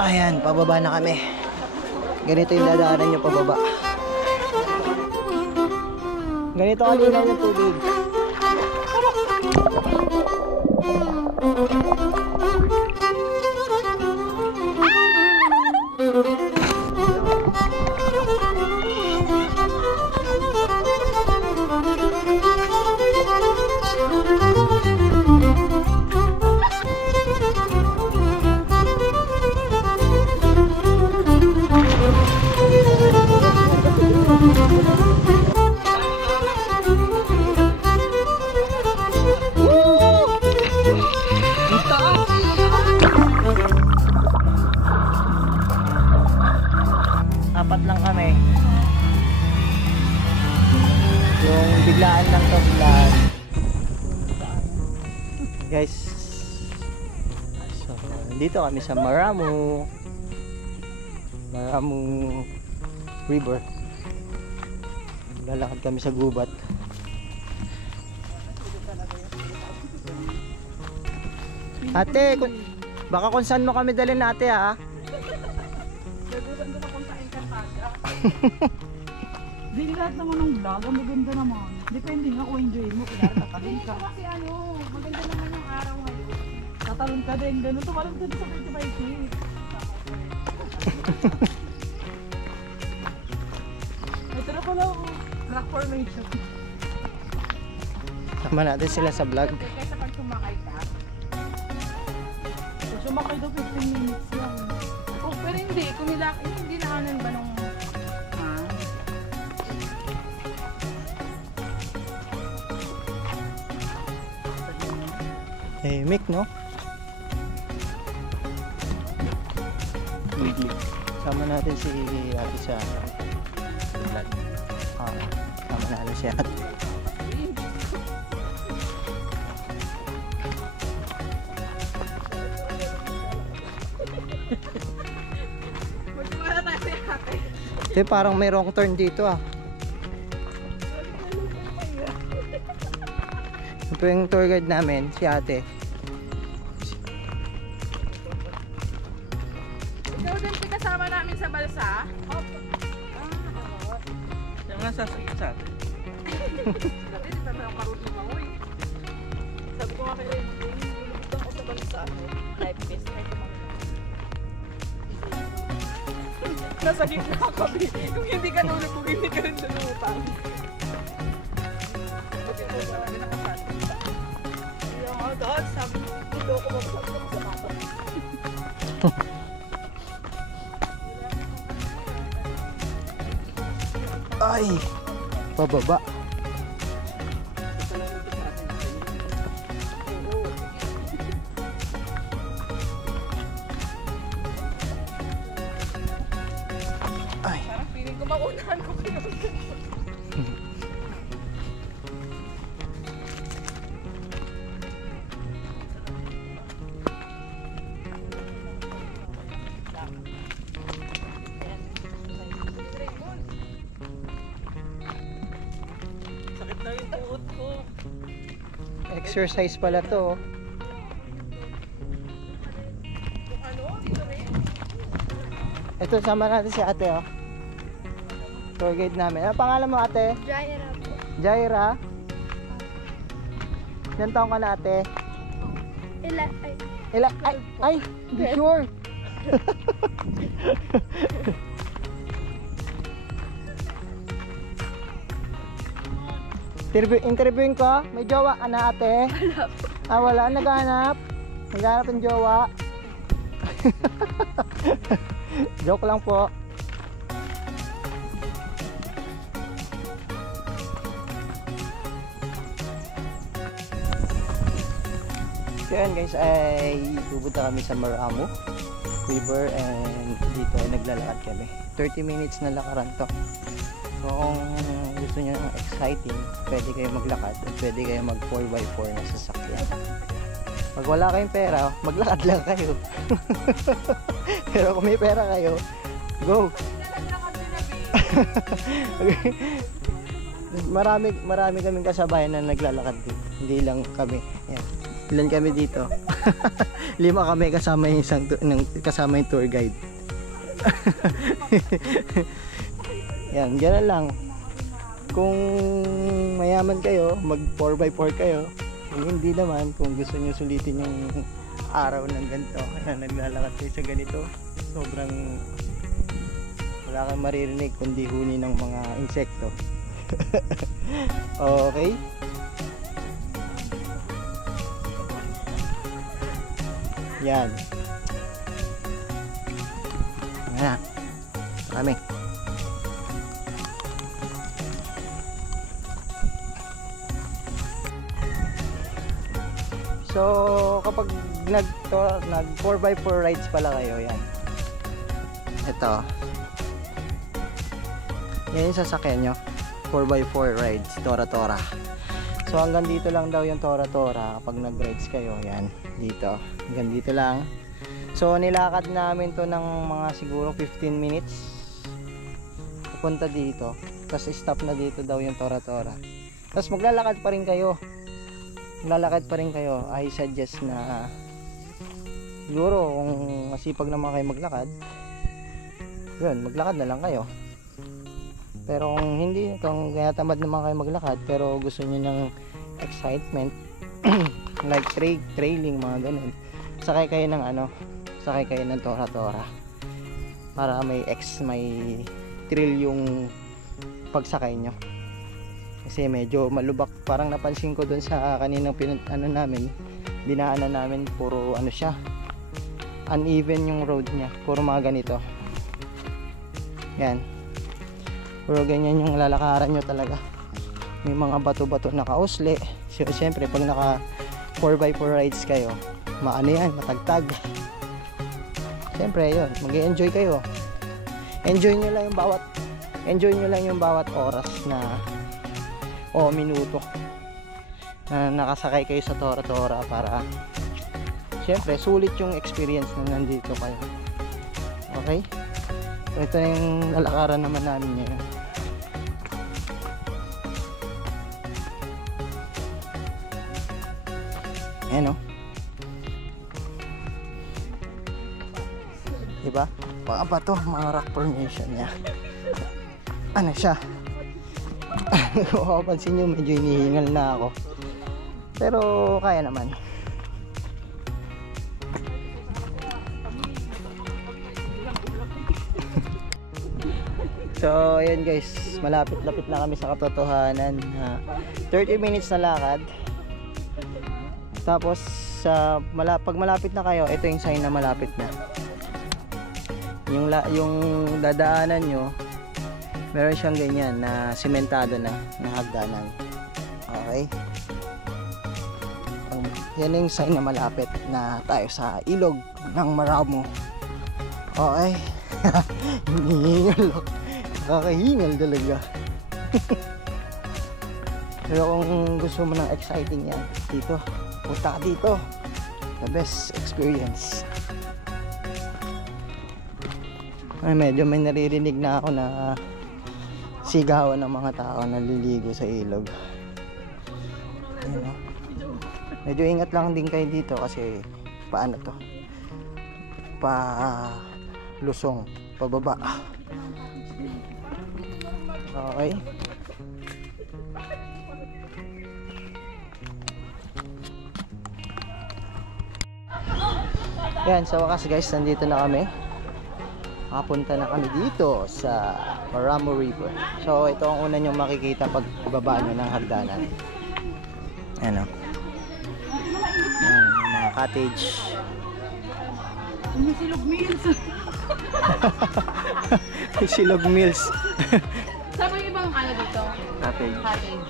Ayan, pababa na kami. Ganito yung dadaanan nyo pababa. Ganito kalinaw yung tubig. Apat lang kami. Yung biglaan lang to, biglaan. Guys, so dito kami sa Maramu River. Lalakad kami sa gubat. Ate, baka kung saan mo kami dalhin ate ha. Hindi lahat naman ng vlog, ang maganda naman. Depende nga kung enjoy mo, kailangan tatalon ka. Kasi ano, maganda naman yung araw ngayon. Tatalon ka din, gano'n. Tumalon ka din sa 25 feet. Ito na pala ako, rock formation. Sama natin sila sa vlog. Kaysa pag sumakay ka. Kung sumakay daw 15 minutes lang. Oh, pero hindi, kung hindi nakanan ba nung eh, Mick, no? Sama natin si ate sa vlog. Sama natin si ate. magsimula tayo si ate. Ito parang may wrong turn dito ah. Ito yung tour guide namin, si ate. Ikaw din kasama namin sa balsa? Opo. Yung nga sa ate. Sabi, di ba na karunong ako eh. Sabi ko nga kayo, nilulubog ako sa balsa. Life best, kahit nasa gitna kami. Kung hindi ka nulubog, hindi ka rin lumutang. Buti ko talaga nakasali. Yung doon, sabi ko, dito ako magsabi sa mata. Ay, pababa. Ay. Parang feeling ko maunahan ko kayo. Sakit na yung tuhod ko. Exercise pala to. Ano? Dito rin? Ito, sama natin si ate oh. Tour guide namin. Ano pangalan mo ate? Jaira po. Jaira? Ilan taong ka na ate? Ay, hindi sure. Interviewin ko, may jowa ka na ate? Wala po. Ah, wala, naghahanap? Naghahanap ng jowa? Joke lang po. So yan guys, ay pupunta kami sa Maramu River and dito ay naglalakad kami. 30 minutes na lakaran to. So kung gusto nyo ng exciting, pwede kayo maglakad at pwede kayo mag 4x4 na sasakyan. Pag wala kayong pera, maglakad lang kayo. Pero kung may pera kayo, go! Marami kaming kasabayan na naglalakad din. Hindi lang kami. Yan. Ilan kami dito. 5 kami kasama yung kasama yung tour guide. Yan, gano'n lang. Kung mayaman kayo, mag 4x4 kayo. Kung hindi naman, kung gusto nyo sulitin yung araw ng ganito, kaya naglalakad kayo sa ganito, sobrang wala kang maririnig kundi huni ng mga insekto. Okay. Yan. Ayan na. Kami. So, kapag nag 4x4 rides pala kayo, yan. Ito. Yan yung sasakyan nyo. 4x4 rides, Tora-Tora. So, hanggang dito lang daw yung Tora-Tora kapag nag-rides kayo. Yan, dito. Hanggang dito lang. So, nilakad namin to ng mga siguro 15 minutes. Pupunta dito. Tapos, stop na dito daw yung Tora-Tora. Tapos, maglalakad pa rin kayo. I suggest na siguro kung masipag naman kayo maglakad, yun, maglakad na lang kayo. Pero kung hindi, kung kaya tamad naman kayo maglakad pero gusto niyo ng excitement like trailing, mga ganun, sakay kayo ng Tora-Tora para may thrill yung pagsakay nyo. Kasi medyo malubak, parang napansin ko dun sa kaninang dinaanan namin, puro siya, uneven yung road niya, puro mga ganito. Yan, puro ganyan yung lalakaran nyo talaga. May mga bato-bato na kausli. So, siyempre pag naka 4x4 rides kayo, matagtag. Siyempre yun, mag-enjoy kayo. Enjoy nyo lang yung bawat oras na minuto na nakasakay kayo sa Tora-Tora para syempre sulit yung experience na nandito kayo. Okay, so ito na yung lalakaran naman namin ngayon. Ayan o, diba? Mga bato, mga rock formation niya. Ano siya? Kung mapapansin nyo, medyo hinihingal na ako, pero kaya naman. So ayun guys, malapit-lapit na kami sa katotohanan. 30 minutes na lakad. Tapos pag malapit na kayo, ito yung sign na malapit na. Yung dadaanan nyo, meron siyang ganyan na simentado na hagdanan. Okay, yan yung sign na malapit na tayo sa ilog ng Maramo. Okay. Hinihingal ako, kakahingal talaga. Pero kung gusto mo ng exciting yan, dito, punta ka dito. The best experience. Ay, medyo may naririnig na ako na sigawan ng mga tao na liligo sa ilog. Ayan, no? Medyo ingat lang din kayo dito kasi paano to? Lusong, pababa. Okay. Yan, sa wakas guys, nandito na kami. Nakapunta na kami dito sa Maramo River. So ito ang una nyo makikita pag bababa nyo ng hagdanan. Ano? Yan, mga cottage. Yung Silog Mills. Silog Mills. Saan yung ibang dito? Cottage. Cottage.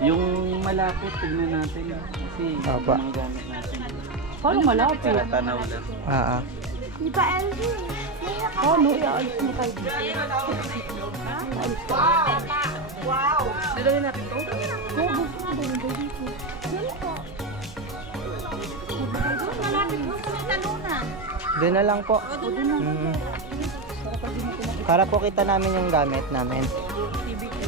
Yung malapit, tignan natin. Kasi Aba. mga gamit natin. Paano malapit? Para tanaw lang. Di ba LG? Paano? Iaalis mo tayo dito. Wow! Dadalhin natin ito? Oo, gusto mo dalhin tayo dito. Malapit mo sa talunan. Doon na lang po. Para po kita namin yung gamit namin.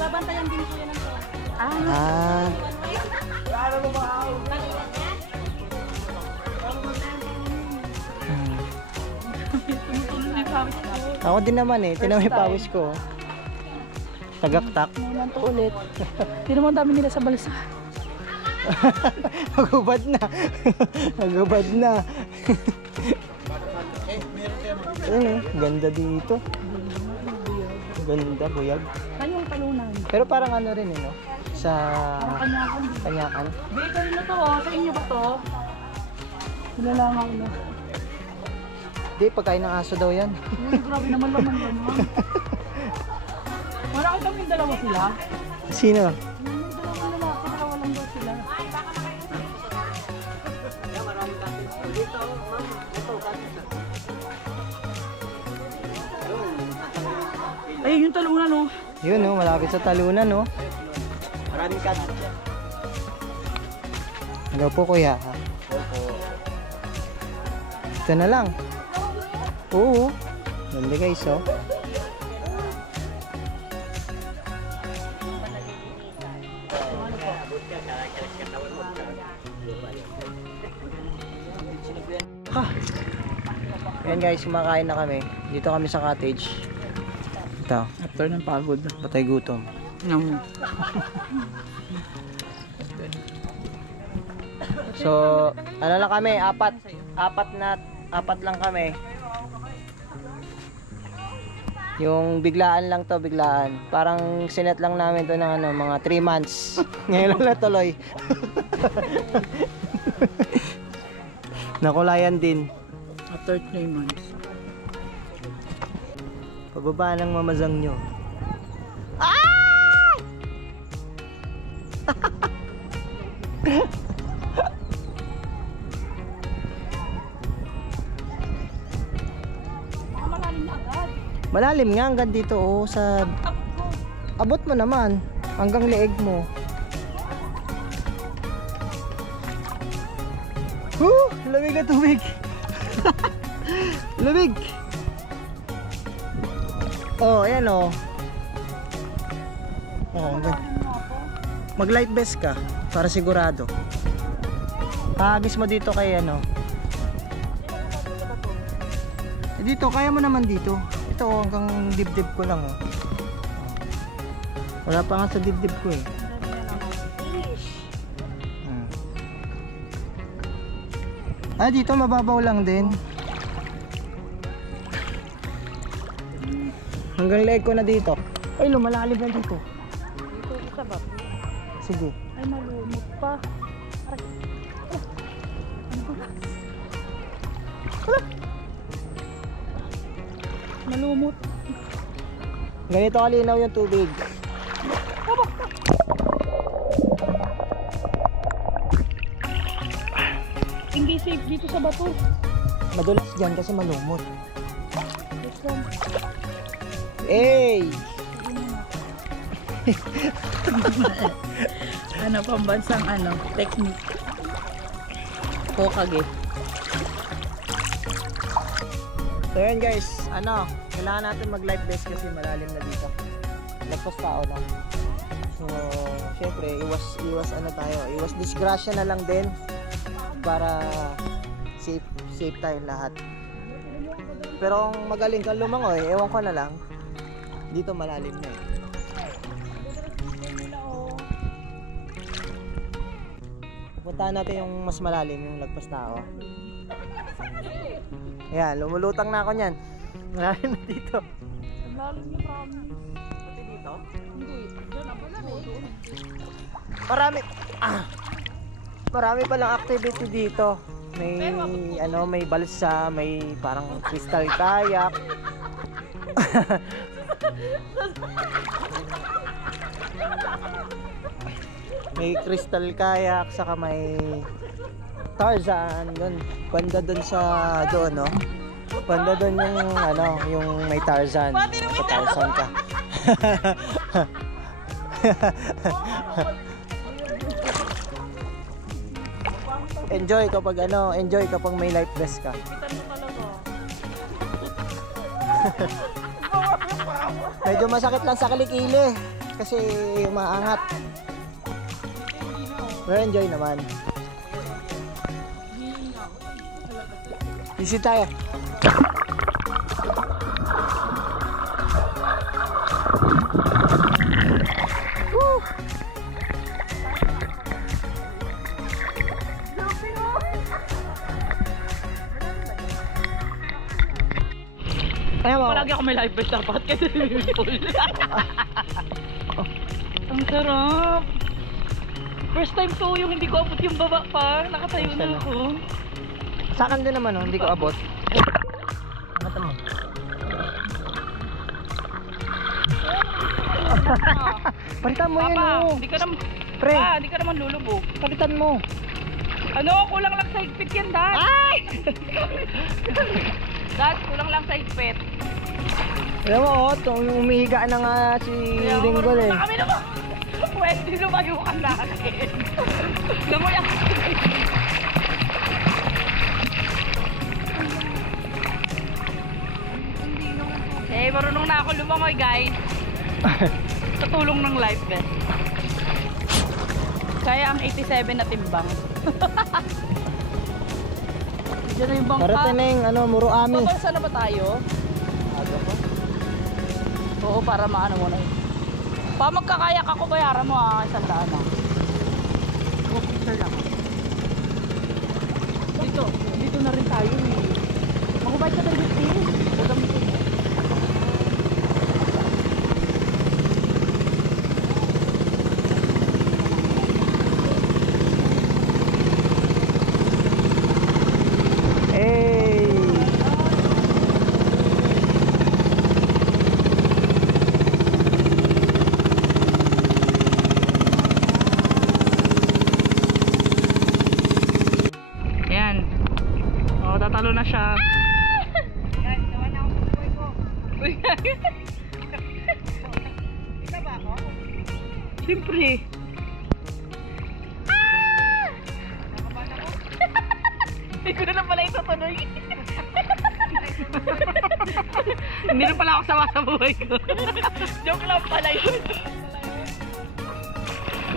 Babantayan din po yan ng pawis ko. Ako din naman eh. Tinan mo yung pawis ko. Tagaktak. Mulan to ulit. Hindi naman dami nila sa balsa. Nagubad na. Nagubad na. Ganda dito. Ganda, buyag. Kanyang talunan. Pero parang ano rin eh, no? Sa Kanyakan. Kanyakan. Bakery na to, oh. Sa inyo ba to? Nilalangaw na. Hindi, pagkain ng aso daw yan. Grabe naman naman yan. Wala kita may dalawa sila. Sino? May dalawa lalaki, dalawa lang daw sila. Ayun yung talunan, oh. Yun, no? Malapit sa talunan, no? Maraming cat. Hello po, kuya. Ito na lang. Oo. Ganda guys, oh. Ha. Ayan guys, kumakain na kami. Dito kami sa cottage. Ito, After ng pagod. patay gutom. So, ano lang kami, apat lang kami. Yung biglaan lang to, biglaan. Parang sinet lang namin to ng ano, mga 3 months. Ngayon lang natuloy. Nakulayan din. After 3 months. Pababa ng mamazang nyo. Malalim na agad. Malalim nga hanggang dito, oh, sa abot mo naman hanggang leeg mo. Lamig na tubig. Lamig. Oh, ayan oh. Oh, mag light vest ka para sigurado. Pagis mo dito kay ano. Dito, kaya mo naman dito. Ito oh, hanggang dibdib ko lang oh. Wala pa nga sa dibdib ko eh. Dito mababaw lang din. Hanggang leg ko na dito. Ay, lumalalim na dito. Dito sa bab. Sige. Ay, malumot pa. Malumot. Ganito kalinaw yung tubig. Hindi safe dito sa bato. Madulas dyan kasi malumot. This one. Hey! Ano pambansang ano, technique. Kokage. So yun guys, ano, kailangan natin mag life vest kasi malalim na dito. Lagpas tao na. So, syempre, iwas ano tayo, iwas disgrasya na lang din para safe tayo lahat. Pero kung magaling kang lumangoy, ewan ko na lang. Dito malalim na eh. Puntahan natin yung mas malalim, yung lagpas tao. Ayan, lumulutang na ako niyan. Malalim na dito. Lalim na promise. Pati dito? Hindi. Diyan na pala doon. Marami palang activity dito. May ano, may balsa, may parang crystal kayak. May crystal kayak, saka may Tarzan doon. Banda doon sa doon, no? Banda doon yung ano, yung may Tarzan. Sa Tarzan ka. Enjoy kapag ano, enjoy kapag may life vest ka. Pitan mo talaga. Medyo masakit lang sa kilikili kasi umaangat. Pero enjoy naman. Easy tayo. Ayaw mo. Palagi ako may live best dapat kasi swimming pool. Ang sarap. First time to yung hindi ko abot yung baba pa. Nakatayo na ako. Sa akin din naman, oh, hindi ko abot. Mata mo. Palitan mo yun, Papa, oh. hindi ka naman, Pre, hindi ka naman lulubog. palitan mo. Ano, kulang lang sa higpit yan, Dad. Ay! Dad, kulang lang sa higpit. Alam mo, oh, umihiga na nga si Linggol eh. Kami naman. Pwede lumayo ka natin. Lamoy ako. Eh, marunong na ako lumangoy, guys. Sa tulong ng life vest. Kaya ang 87 na timbang. Diyan na yung bangka. Parating na yung Muruami. Pabalsa na ba tayo? Oo, para maano mo na yun. Pa magkakayak ako, bayaran mo $100 na. Dito na rin tayo eh. Makubay ka tayo dito eh. Gagamitin mo. Tatalo na siya. Guys, gawa na ako sa buhay ko. Ika ba ako? Siyempre. Nakabahan ako? Hindi ko na lang pala itutuloy. Hindi na pala ako sawa sa buhay ko. Joke lang pala yun.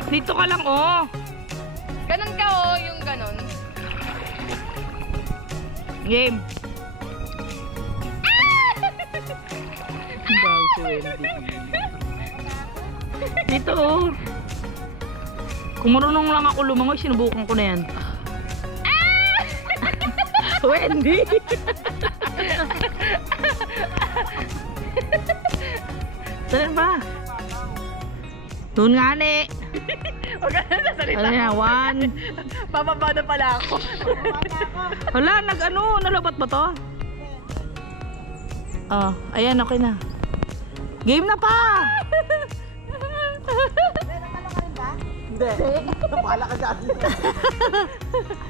Dito ka lang, oh. Ganon ka oh, yung ganon. Game. Dito, oh. Kung marunong lang ako lumangoy, sinubukan ko na yan. Wendy! Saan ba? Doon nga ni. Huwag ka na sasalita. Ano yan? One. Bababa na pala ako. Hala, nalabat ba to? Oh, ayan, okay na. Game na pa! Hindi. Bahala ka dyan.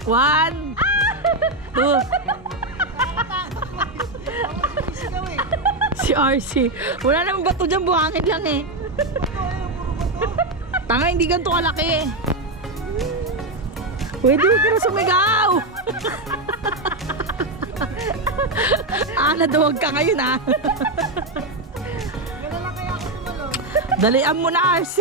1, 2. Si RC. Wala namang bato dyan, buhangin lang eh. Tanga, hindi ganito kalaki eh. Pwede ka na sumigaw. Naduwag ka ngayon ah. Dalian mo na RC.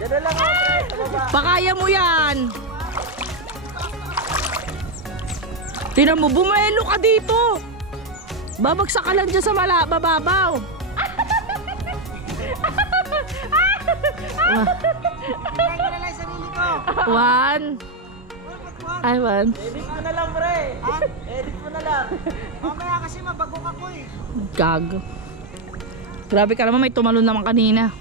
Dito lang ako, pre, sa baba. Pakaya mo yan. Tingnan mo, bumelo ka dito. Babagsak ka lang dyan sa bababaw. Kaya ko na lang sarili ko. 1. Ay, 1. Edit mo na lang, pre. Ha? Edit mo na lang. Mamaya kasi mabagok ako eh. Gago. Grabe ka naman, may tumalon naman kanina.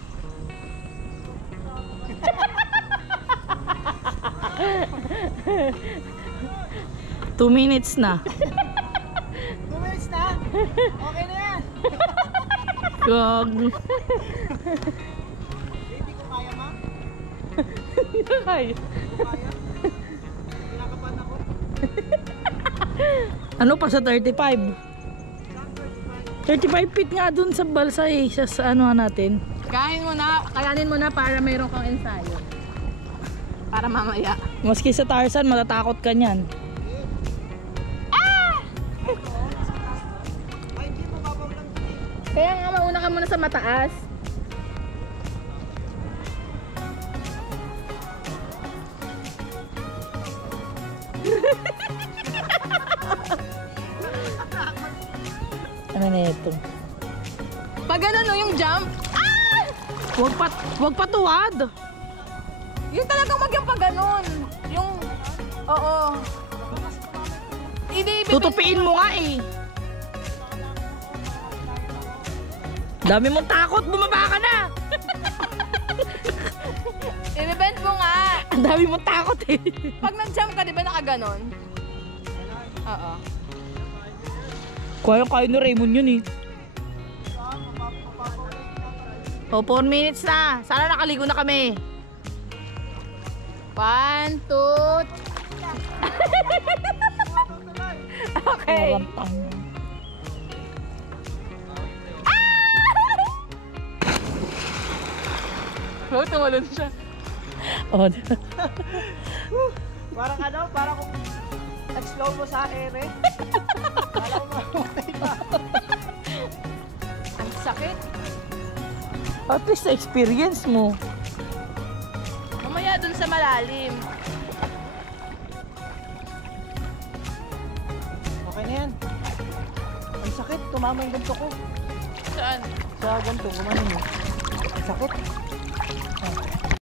Two minutes na. 2 minutes na. Okay na yan. Gago. Hindi ko kaya ma. Kaya. Kinakabahan ako. Ano pa sa 35? 35 feet nga dun sa balsa eh. Sa ano natin. Kayanin mo na para mayroon kang ensayo. Para mamaya. Maski sa Tarzan, matatakot ka niyan. Kaya nga mauna ka muna sa mataas. Ano na ito? Pag ano no, yung jump. Wag patuwad. Yung talagang mag-jump pag ganun. Yung, oo. Tutupiin mo nga eh. Dami mong takot, bumaba ka na. I-bend mo nga. Ang dami mong takot eh. Pag nag-jump ka, di ba nakaganon? Oo. Kaya ni Raymond yun eh. O, 4 minutes na. Sana nakaligo na kami. 1, 2, okay. Oh, tumalon siya. Oh, Parang ano, parang kung nag-slow mo sa akin eh. Parang mamatay pa. Ang sakit. at least na-experience mo. Mamaya dun sa malalim. Okay na yan. Ang sakit, tumama yung ganito ko. Saan? Sa ganito, kumano mo. Ang sakit.